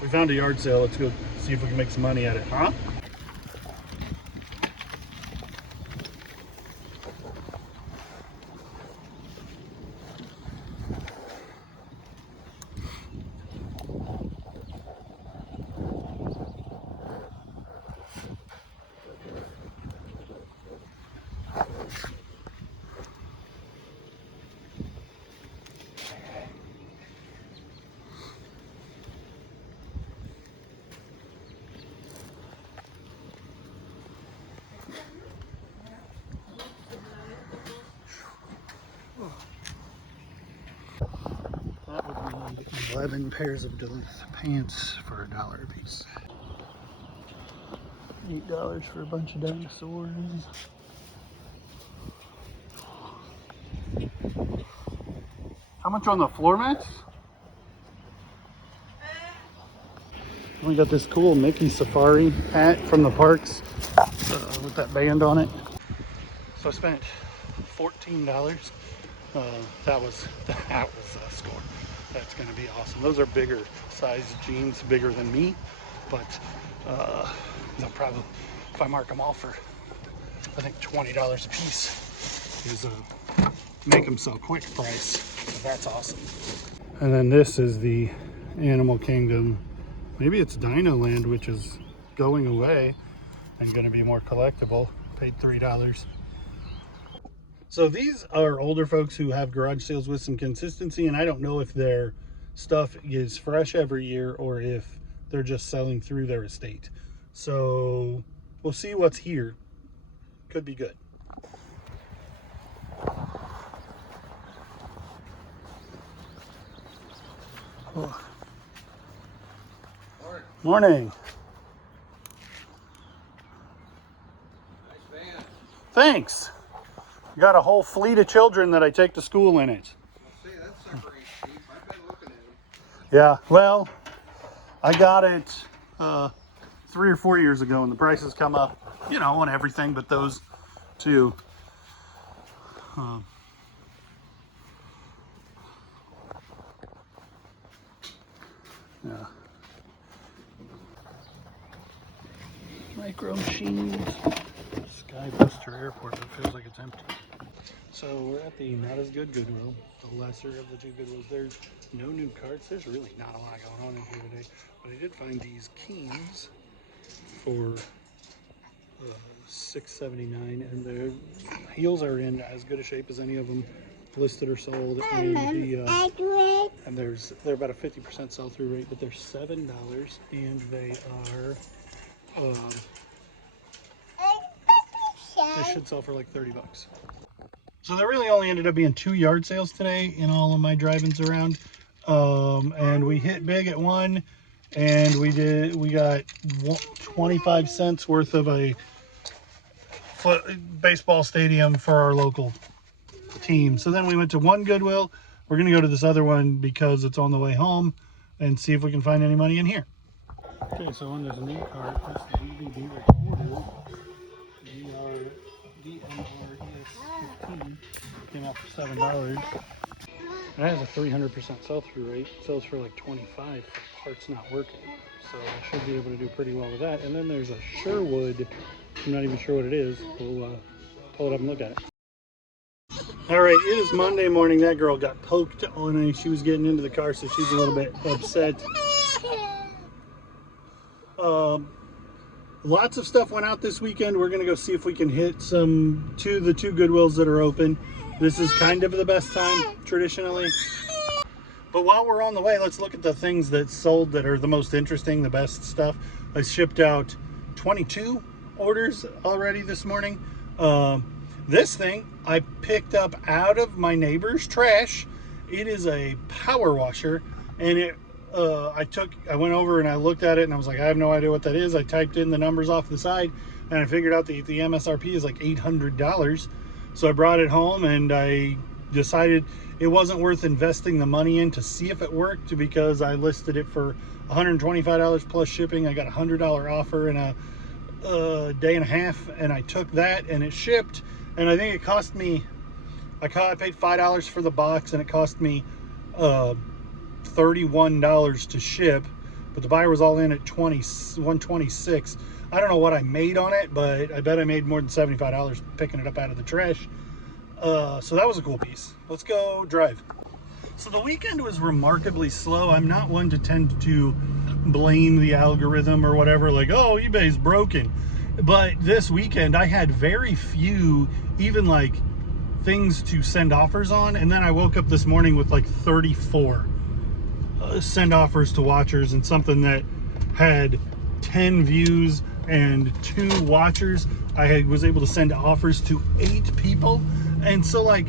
We found a yard sale. Let's go see if we can make some money at it, huh? That would be 11 pairs of Duluth pants for $1 a piece. $8 for a bunch of dinosaurs. How much on the floor mats? We got this cool Mickey Safari hat from the parks with that band on it. So I spent $14. That was a score. That's going to be awesome. Those are bigger size jeans, bigger than me, but they'll probably, if I mark them all for, I think $20 a piece, is make them so quick price. So that's awesome. And then this is the Animal Kingdom. Maybe it's Dino Land, which is going away and going to be more collectible. Paid $3. So these are older folks who have garage sales with some consistency, and I don't know if their stuff is fresh every year or if they're just selling through their estate. So we'll see what's here. Could be good. Oh. Morning. Nice van. Thanks. Got a whole fleet of children that I take to school in it. I'll say that sucker ain't cheap. I've been looking at them. Yeah, well, I got it 3 or 4 years ago, and the prices come up, you know, on everything but those two. Yeah. Micro machines. Skybuster Airport, but it feels like it's empty. So we're at the Not As Good Goodwill, the lesser of the two Goodwills. There's no new carts. There's really not a lot going on in here today, but I did find these Keens for $6.79, and their heels are in as good a shape as any of them listed or sold. And they're about a 50% sell-through rate, but they're $7, and they are they should sell for like 30 bucks. So there really only ended up being 2 yard sales today in all of my drive-ins around. And we hit big at one, and we got 25 cents worth of a baseball stadium for our local team. So then we went to one Goodwill. We're gonna go to this other one because it's on the way home and see if we can find any money in here. Okay, so on this new cart, that's the DVD recorder. DMRES15 came out for $7. It has a 300% sell-through rate. It sells for like 25 for parts not working. So I should be able to do pretty well with that. And then there's a Sherwood. I'm not even sure what it is. We'll pull it up and look at it. All right, it is Monday morning. That girl got poked on. She was getting into the car, so she's a little bit upset. Lots of stuff went out this weekend. We're gonna go see if we can hit the two Goodwills that are open. This is kind of the best time traditionally. But while we're on the way, let's look at the things that sold that are the most interesting, the best stuff. I shipped out 22 orders already this morning. This thing I picked up out of my neighbor's trash. It is a power washer, and I went over and I looked at it, and I was like, I have no idea what that is. I typed in the numbers off the side, and I figured out the MSRP is like $800. So I brought it home, and I decided it wasn't worth investing the money in to see if it worked, because I listed it for $125 plus shipping. I got a $100 offer in a day and a half, and I took that, and it shipped. And I think it cost me, I paid $5 for the box, and it cost me $31 to ship. but the buyer was all in at 126. I don't know what I made on it, but I bet I made more than $75 picking it up out of the trash. So that was a cool piece. Let's go drive. So the weekend was remarkably slow. I'm not one to tend to blame the algorithm or whatever, like, oh, eBay's broken. But this weekend I had very few even like things to send offers on, and then I woke up this morning with like 34 send offers to watchers, and something that had 10 views and 2 watchers. I was able to send offers to 8 people, and so like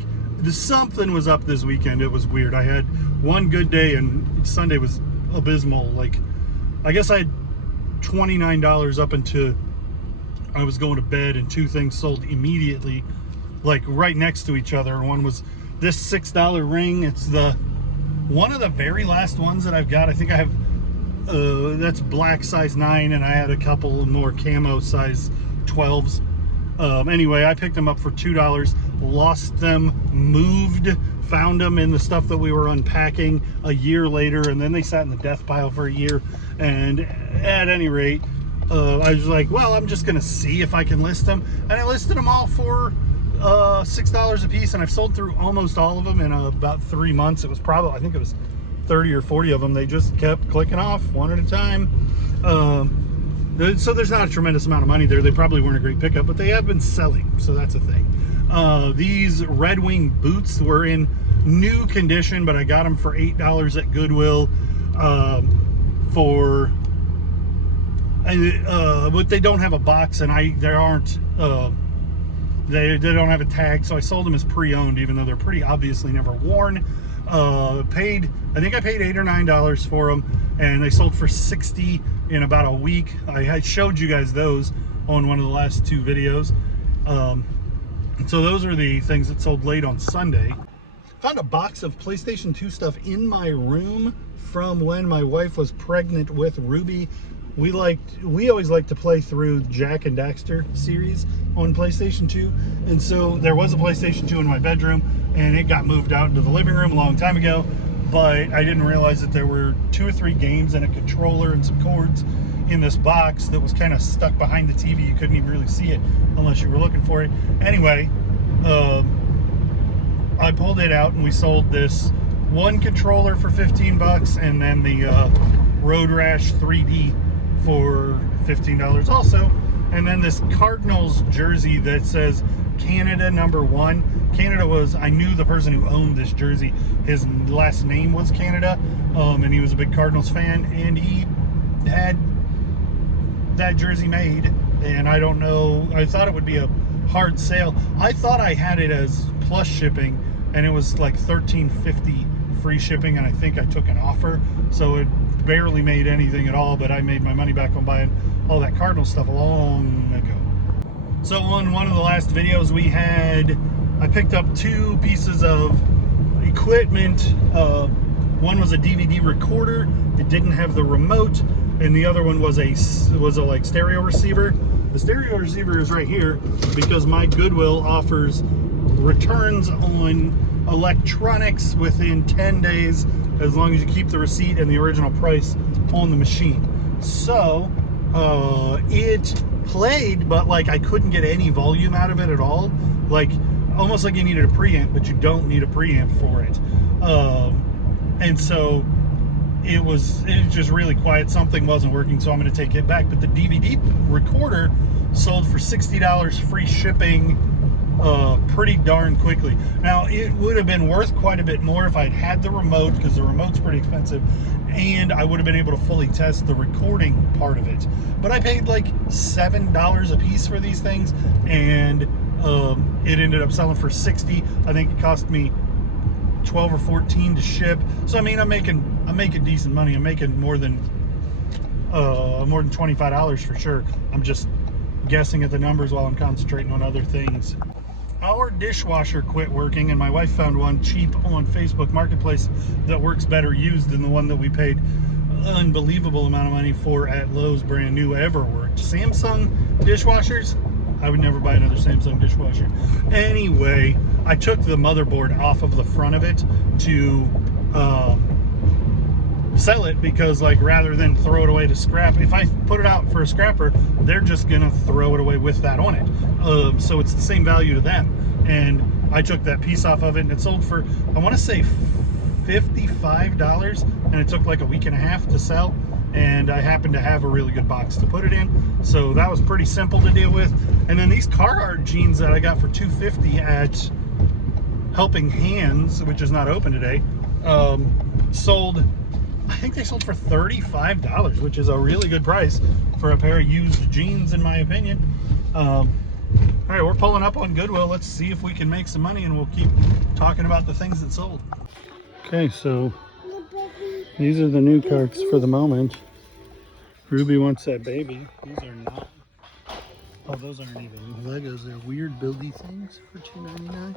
something was up this weekend. It was weird. I had one good day and Sunday was abysmal. Like, I guess I had $29 up until I was going to bed, and 2 things sold immediately, like right next to each other. One was this $6 ring. It's the one of the very last ones that I've got. I think I have that's black size 9, and I had a couple more camo size 12s. Anyway, I picked them up for $2, lost them, moved, found them in the stuff that we were unpacking a year later, and then they sat in the death pile for a year. And at any rate, I was like, well, I'm just gonna see if I can list them, and I listed them all for $6 a piece, and I've sold through almost all of them in about 3 months. It was probably, I think it was 30 or 40 of them. They just kept clicking off one at a time. So there's not a tremendous amount of money there. They probably weren't a great pickup, but they have been selling, so that's a thing. These Red Wing boots were in new condition, but I got them for $8 at Goodwill. But they don't have a box, and they don't have a tag, so I sold them as pre-owned, even though they're pretty obviously never worn. I think I paid $8 or $9 for them, and they sold for $60 in about a week. I had showed you guys those on one of the last 2 videos. So those are the things that sold late on Sunday. Found a box of PlayStation 2 stuff in my room from when my wife was pregnant with Ruby. We always liked to play through Jack and Daxter series on PlayStation 2, and so there was a PlayStation 2 in my bedroom, and it got moved out into the living room a long time ago, but I didn't realize that there were 2 or 3 games and a controller and some cords in this box that was kind of stuck behind the TV. You couldn't even really see it unless you were looking for it. Anyway, I pulled it out, and we sold this one controller for $15, and then the Road Rash 3D for $15 also, and then this Cardinals jersey that says Canada #1. Canada was, I knew the person who owned this jersey, his last name was Canada, and he was a big Cardinals fan, and he had that jersey made, and I don't know, I thought it would be a hard sale. I thought I had it as plus shipping, and it was like $13.50 free shipping, and I think I took an offer, so it barely made anything at all, but I made my money back on buying all that Cardinal stuff long ago. So on one of the last videos we had, I picked up 2 pieces of equipment. One was a DVD recorder. It didn't have the remote, and the other one was a like stereo receiver. The stereo receiver is right here because my Goodwill offers returns on electronics within 10 days as long as you keep the receipt and the original price on the machine. So it played, but like I couldn't get any volume out of it at all, like almost like you needed a preamp, but you don't need a preamp for it. And so it was just really quiet. Something wasn't working, so I'm going to take it back. But the DVD recorder sold for $60 free shipping pretty darn quickly. Now, it would have been worth quite a bit more if I'd had the remote, because the remote's pretty expensive, and I would have been able to fully test the recording part of it. But I paid like $7 a piece for these things, and it ended up selling for $60. I think it cost me $12 or $14 to ship. So I mean, I'm making decent money. I'm making more than $25 for sure. I'm just guessing at the numbers while I'm concentrating on other things. Our dishwasher quit working, and my wife found one cheap on Facebook Marketplace that works better used than the one that we paid unbelievable amount of money for at Lowe's, brand new, ever worked. Samsung dishwashers, I would never buy another Samsung dishwasher. Anyway, I took the motherboard off of the front of it to sell it, because like rather than throw it away to scrap, if I put it out for a scrapper, they're just gonna throw it away with that on it. So it's the same value to them. And I took that piece off of it, and it sold for, I want to say $55, and it took like a week and a half to sell. And I happened to have a really good box to put it in, so that was pretty simple to deal with. And then these Carhartt jeans that I got for $250 at Helping Hands, which is not open today, sold, I think they sold for $35, which is a really good price for a pair of used jeans, in my opinion. All right, we're pulling up on Goodwill. Let's see if we can make some money, and we'll keep talking about the things that sold. Okay, so these are the new carts for the moment. Ruby wants that baby. These are not. Oh, those aren't even Legos. They're weird buildy things for $2.99.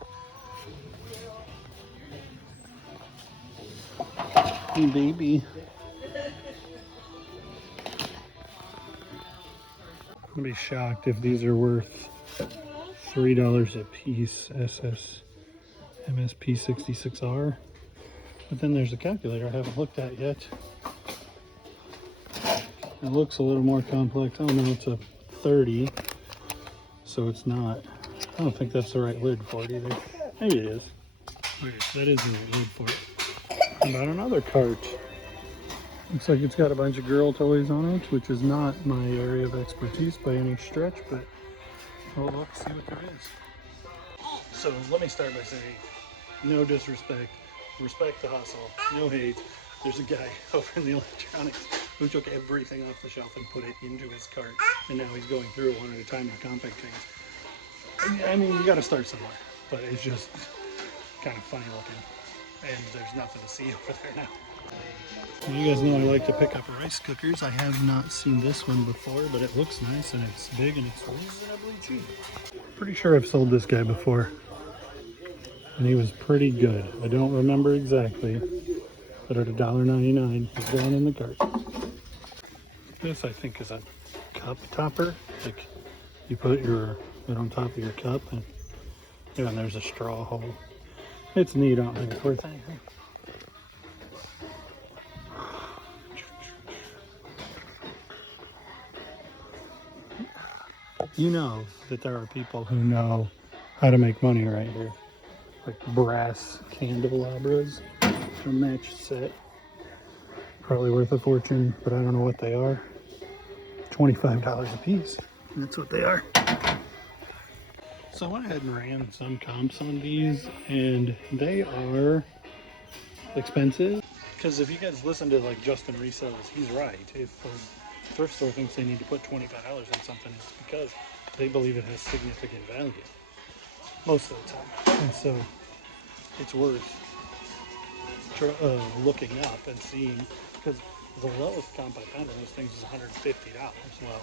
Hey, baby. I'm gonna be shocked if these are worth $3 a piece. MSP 66R. But then there's a calculator I haven't looked at yet. It looks a little more complex. Oh no, it's a 30, so it's not. I don't think that's the right lid for it either. Maybe it is. Okay, that is the right lid for it. How about another cart? Looks like it's got a bunch of girl toys on it, which is not my area of expertise by any stretch, but we'll look, see what there is. So let me start by saying, no disrespect, respect the hustle, no hate. There's a guy over in the electronics who took everything off the shelf and put it into his cart, and now he's going through it one at a time in compact things. I mean, you got to start somewhere, but it's just kind of funny looking, and there's nothing to see over there now. Well, you guys know I like to pick up rice cookers. I have not seen this one before, but it looks nice, and it's big, and it's reasonably cheap. Pretty sure I've sold this guy before, and he was pretty good. I don't remember exactly, but at $1.99, he's going in the cart. This, I think, is a cup topper. Like, you put it on top of your cup, and yeah, and there's a straw hole. It's neat. I don't think it's worth anything. You know that there are people who know how to make money right here. Like brass candelabras, a matched set. Probably worth a fortune, but I don't know what they are. $25 a piece. That's what they are. So I went ahead and ran some comps on these, and they are expensive. Because if you guys listen to like Justin Resells, he's right. If a thrift store thinks they need to put $25 in something, it's because they believe it has significant value most of the time. And so it's worth looking up and seeing, because the lowest comp I found on those things is $150. Well,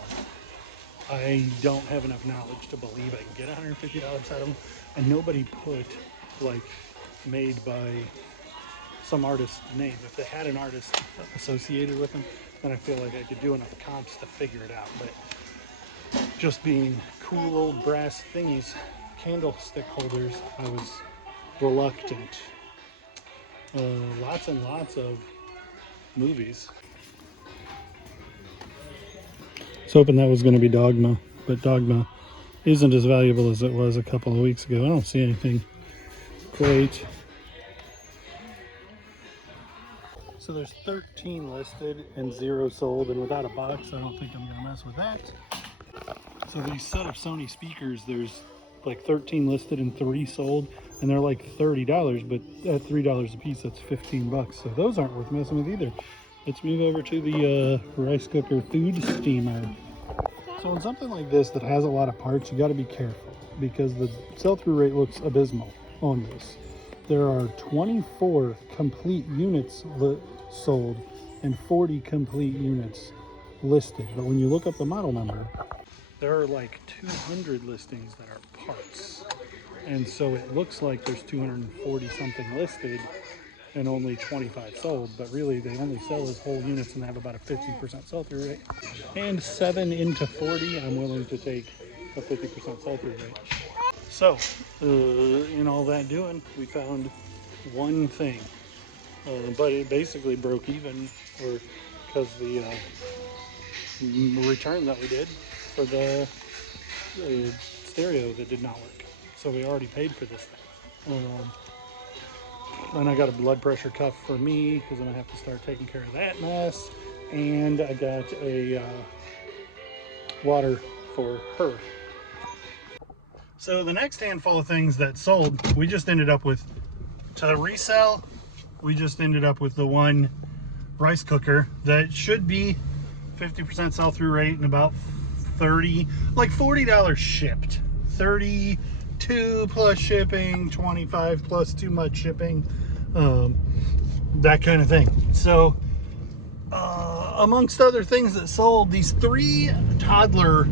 I don't have enough knowledge to believe I can get $150 out of them, and nobody put like made by some artist's name. If they had an artist associated with them, then I feel like I could do enough comps to figure it out. But just being cool old brass thingies, candlestick holders, I was reluctant. Lots and lots of movies. I was hoping that was going to be Dogma, but Dogma isn't as valuable as it was a couple of weeks ago. I don't see anything great. So there's 13 listed and 0 sold, and without a box, I don't think I'm going to mess with that. So these set of Sony speakers, there's like 13 listed and 3 sold, and they're like $30, but at $3 a piece, that's $15. So those aren't worth messing with either. Let's move over to the rice cooker food steamer. So on something like this that has a lot of parts, you got to be careful, because the sell-through rate looks abysmal on this. There are 24 complete units sold and 40 complete units listed. But when you look up the model number, there are like 200 listings that are parts. And so it looks like there's 240 something listed and only 25 sold, but really they only sell as whole units and have about a 50% sell-through rate. And 7 into 40, I'm willing to take a 50% sell-through rate. So, in all that doing, we found one thing. but it basically broke even, or because the return that we did for the stereo that did not work. So we already paid for this thing. And I got a blood pressure cuff for me because then I have to start taking care of that mess. And I got a water for her. So the next handful of things that sold, we just ended up with, to resell, we just ended up with the one rice cooker that should be 50% sell-through rate and about $40 shipped. 32 plus shipping, 25 plus too much shipping, that kind of thing. So amongst other things that sold, these 3 toddler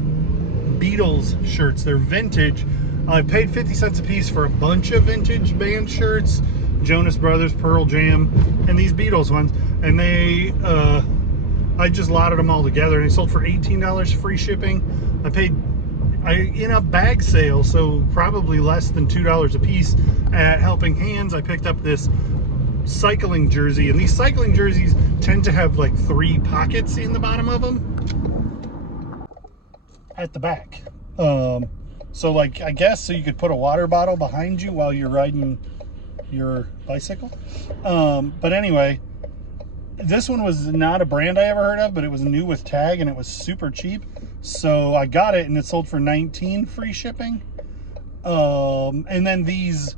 Beatles shirts. They're vintage. I paid 50 cents a piece for a bunch of vintage band shirts, Jonas Brothers, Pearl Jam, and these Beatles ones. And they, I just lotted them all together, and they sold for $18 free shipping. I paid in a bag sale, so probably less than $2 a piece at Helping Hands. I picked up this cycling jersey, and these cycling jerseys tend to have like 3 pockets in the bottom of them at the back. So like, I guess so you could put a water bottle behind you while you're riding your bicycle. But anyway, this one was not a brand I ever heard of, but it was new with tag and it was super cheap. So I got it and it sold for $19 free shipping. And then these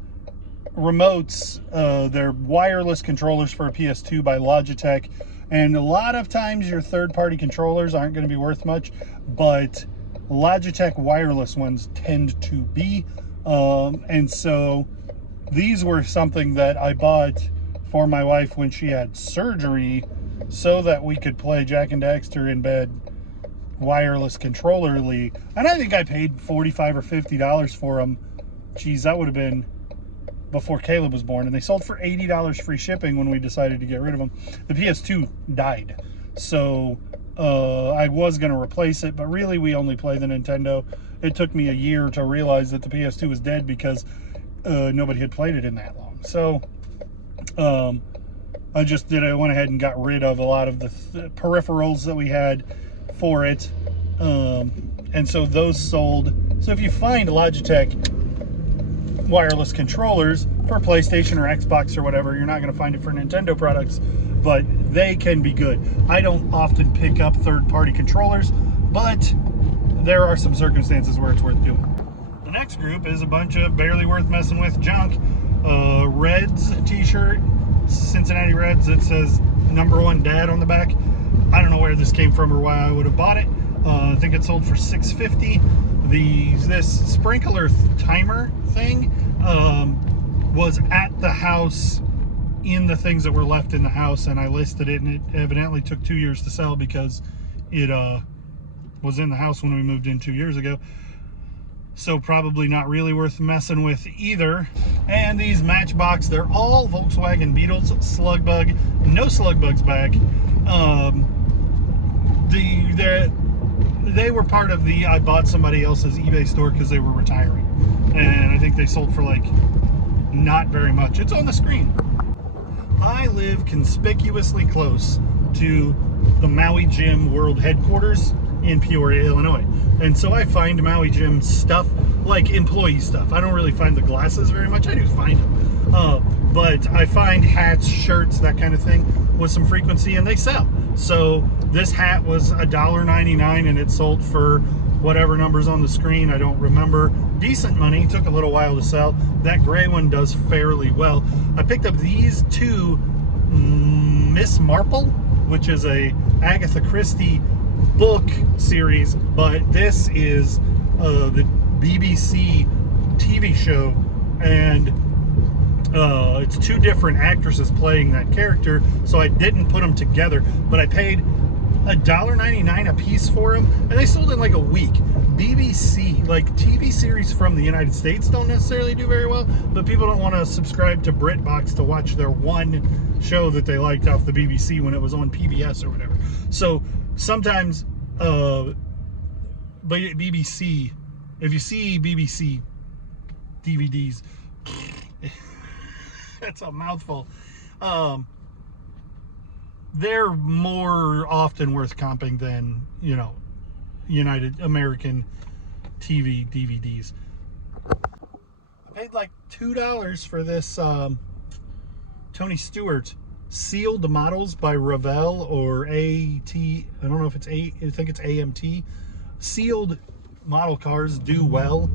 remotes, they're wireless controllers for a PS2 by Logitech. And a lot of times your third-party controllers aren't going to be worth much, but Logitech wireless ones tend to be. And so these were something that I bought for my wife when she had surgery so that we could play Jak and Daxter in bed wireless controllerly. And I think I paid $45 or $50 for them. Geez, that would have been before Caleb was born. And they sold for $80 free shipping when we decided to get rid of them. The PS2 died. So I was going to replace it, but really we only play the Nintendo. It took me a year to realize that the PS2 was dead because nobody had played it in that long. So I went ahead and got rid of a lot of the peripherals that we had for it. And so those sold. So if you find Logitech wireless controllers for PlayStation or Xbox or whatever, you're not going to find it for Nintendo products, but they can be good. I don't often pick up third-party controllers, but there are some circumstances where it's worth doing. The next group is a bunch of barely worth messing with junk. Reds t-shirt, Cincinnati Reds, that says #1 Dad on the back. I don't know where this came from or why I would have bought it. I think it sold for $6.50. This sprinkler timer thing was at the house in the things that were left in the house, and I listed it, and it evidently took 2 years to sell because it was in the house when we moved in 2 years ago. So probably not really worth messing with either. And these Matchbox, they're all Volkswagen Beetles, slug bug, no slug bugs back. They were part of the I bought somebody else's eBay store because they were retiring, and I think they sold for like not very much. It's on the screen. I live conspicuously close to the Maui Gym World Headquarters in Peoria, Illinois. And so I find Maui Gym stuff, like employee stuff. I don't really find the glasses very much. I do find them. But I find hats, shirts, that kind of thing with some frequency, and they sell. So this hat was $1.99 and it sold for whatever numbers on the screen. I don't remember. Decent money. Took a little while to sell. That gray one does fairly well. I picked up these 2 Miss Marple, which is a Agatha Christie book series, but this is the BBC TV show, and it's 2 different actresses playing that character, so I didn't put them together, but I paid $1.99 a piece for them, and they sold in like a week. BBC, like TV series from the United States, don't necessarily do very well, but people don't want to subscribe to BritBox to watch their one show that they liked off the BBC when it was on PBS or whatever. So sometimes but BBC, if you see BBC DVDs, it's a mouthful. they're more often worth comping than, you know, United American TV DVDs. I paid like $2 for this Tony Stewart sealed models by Revell or AT. I don't know if it's I think it's AMT. Sealed model cars do well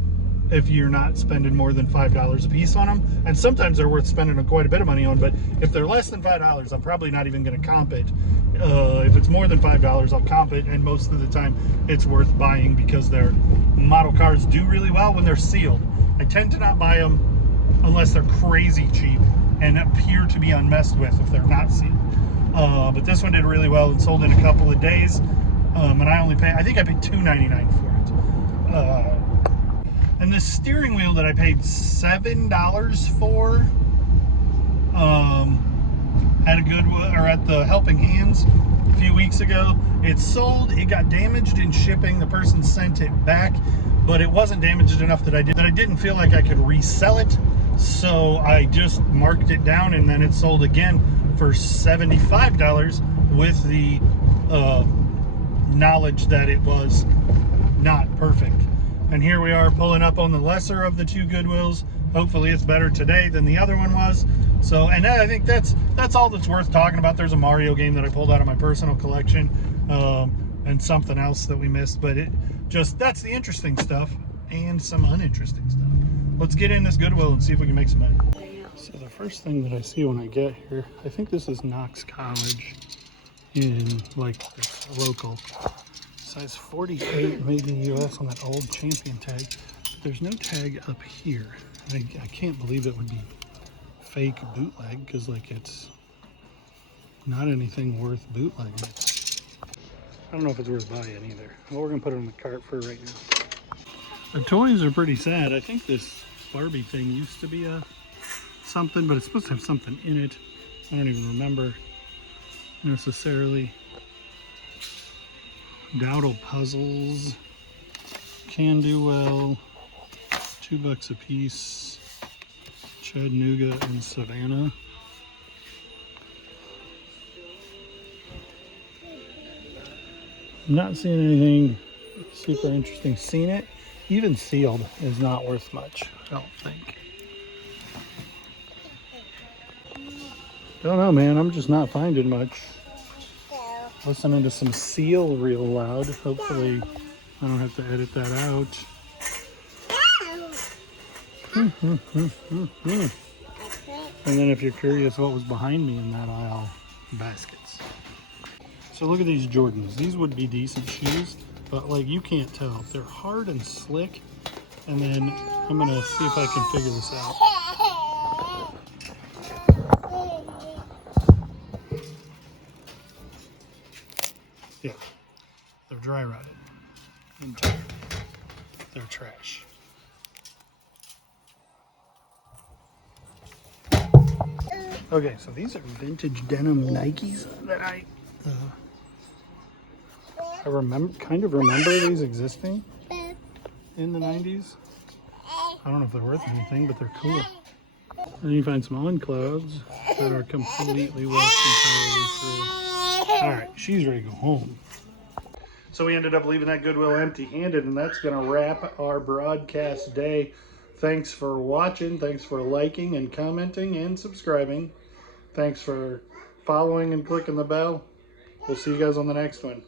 if you're not spending more than $5 a piece on them, and sometimes they're worth spending quite a bit of money on. But if they're less than $5, I'm probably not even going to comp it. If it's more than $5, I'll comp it, and most of the time it's worth buying because their model cars do really well when they're sealed. I tend to not buy them unless they're crazy cheap and appear to be unmessed with if they're not sealed. But this one did really well and sold in a couple of days. And I think I paid $2.99 for it. And this steering wheel that I paid $7 for at a Goodwill or at the Helping Hands a few weeks ago, it sold. It got damaged in shipping. The person sent it back, but it wasn't damaged enough that I didn't feel like I could resell it. So I just marked it down, and then it sold again for $75 with the knowledge that it was not perfect. And here we are pulling up on the lesser of the two Goodwills. Hopefully it's better today than the other one was. So, and I think that's all that's worth talking about. There's a Mario game that I pulled out of my personal collection, and something else that we missed, but that's the interesting stuff and some uninteresting stuff. Let's get in this Goodwill and see if we can make some money. So the first thing that I see when I get here, I think this is Knox College in like this local. Size 48 made in the US on that old Champion tag. But there's no tag up here. I can't believe it would be fake bootleg because like it's not anything worth bootlegging. I don't know if it's worth buying either. Well, we're gonna put it in the cart for right now. The toys are pretty sad. I think this Barbie thing used to be something, but it's supposed to have something in it. I don't even remember necessarily. Dowdle puzzles, can do well, $2 a piece. Chattanooga and Savannah. I'm not seeing anything super interesting. Seen it, even sealed, is not worth much, I don't think. Don't know, man. I'm just not finding much. Listening to some Seal real loud. Hopefully I don't have to edit that out. And then if you're curious what was behind me in that aisle, baskets. So look at these Jordans. These would be decent shoes, but like you can't tell. They're hard and slick. And then I'm gonna see if I can figure this out. Yeah, they're dry rotted and tired. They're trash. Okay, so these are vintage denim Nikes that I kind of remember these existing in the 90s. I don't know if they're worth anything, but they're cool. And you find some on clouds that are completely washed entirely through. All right, she's ready to go home. So we ended up leaving that Goodwill empty-handed, and that's going to wrap our broadcast day. Thanks for watching. Thanks for liking and commenting and subscribing. Thanks for following and clicking the bell. We'll see you guys on the next one.